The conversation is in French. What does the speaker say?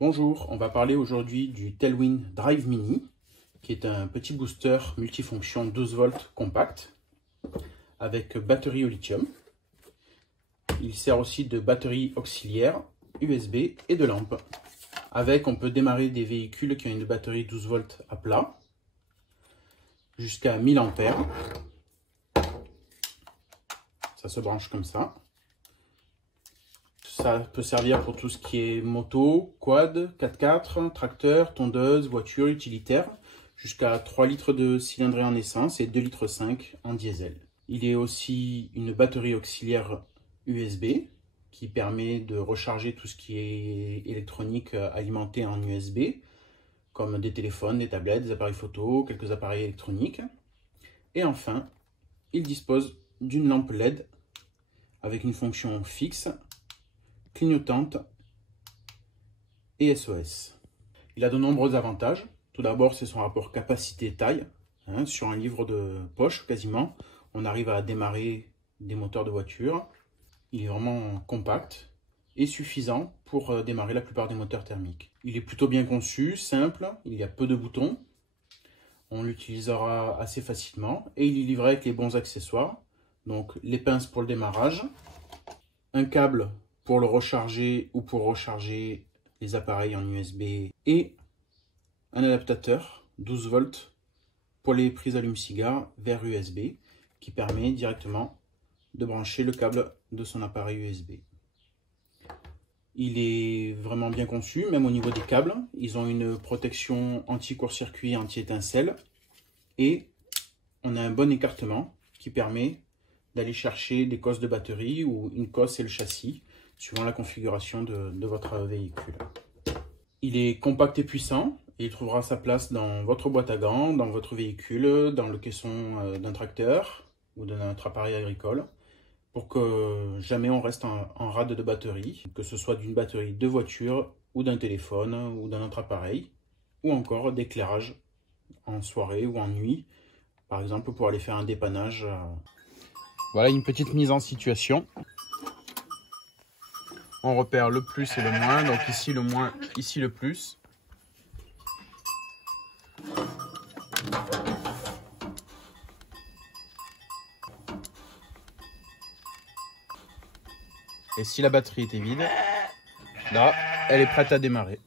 Bonjour, on va parler aujourd'hui du Tailwind Drive Mini, qui est un petit booster multifonction 12 volts compact avec batterie au lithium. Il sert aussi de batterie auxiliaire USB et de lampe. Avec, on peut démarrer des véhicules qui ont une batterie 12 volts à plat jusqu'à 1000 ampères. Ça se branche comme ça. Ça peut servir pour tout ce qui est moto, quad, 4x4, tracteur, tondeuse, voiture, utilitaire, jusqu'à 3 litres de cylindrée en essence et 2,5 litres en diesel. Il est aussi une batterie auxiliaire USB qui permet de recharger tout ce qui est électronique alimenté en USB, comme des téléphones, des tablettes, des appareils photo, quelques appareils électroniques. Et enfin, il dispose d'une lampe LED avec une fonction fixe, clignotante et SOS. Il a de nombreux avantages. Tout d'abord, c'est son rapport quantité-taille. Sur un livre de poche, quasiment, on arrive à démarrer des moteurs de voiture. Il est vraiment compact et suffisant pour démarrer la plupart des moteurs thermiques. Il est plutôt bien conçu, simple, il y a peu de boutons. On l'utilisera assez facilement et il est livré avec les bons accessoires. Donc les pinces pour le démarrage, un câble pour le recharger ou pour recharger les appareils en USB et un adaptateur 12 volts pour les prises allume-cigare vers USB qui permet directement de brancher le câble de son appareil USB. Il est vraiment bien conçu, même au niveau des câbles. Ils ont une protection anti-court-circuit et anti-étincelle et on a un bon écartement qui permet d'aller chercher des cosses de batterie ou une cosse et le châssis suivant la configuration de votre véhicule. Il est compact et puissant et il trouvera sa place dans votre boîte à gants, dans votre véhicule, dans le caisson d'un tracteur ou de notre appareil agricole pour que jamais on reste en rade de batterie, que ce soit d'une batterie de voiture ou d'un téléphone ou d'un autre appareil ou encore d'éclairage en soirée ou en nuit, par exemple pour aller faire un dépannage. Voilà une petite mise en situation. On repère le plus et le moins, donc ici le moins, ici le plus. Et si la batterie était vide, là, elle est prête à démarrer.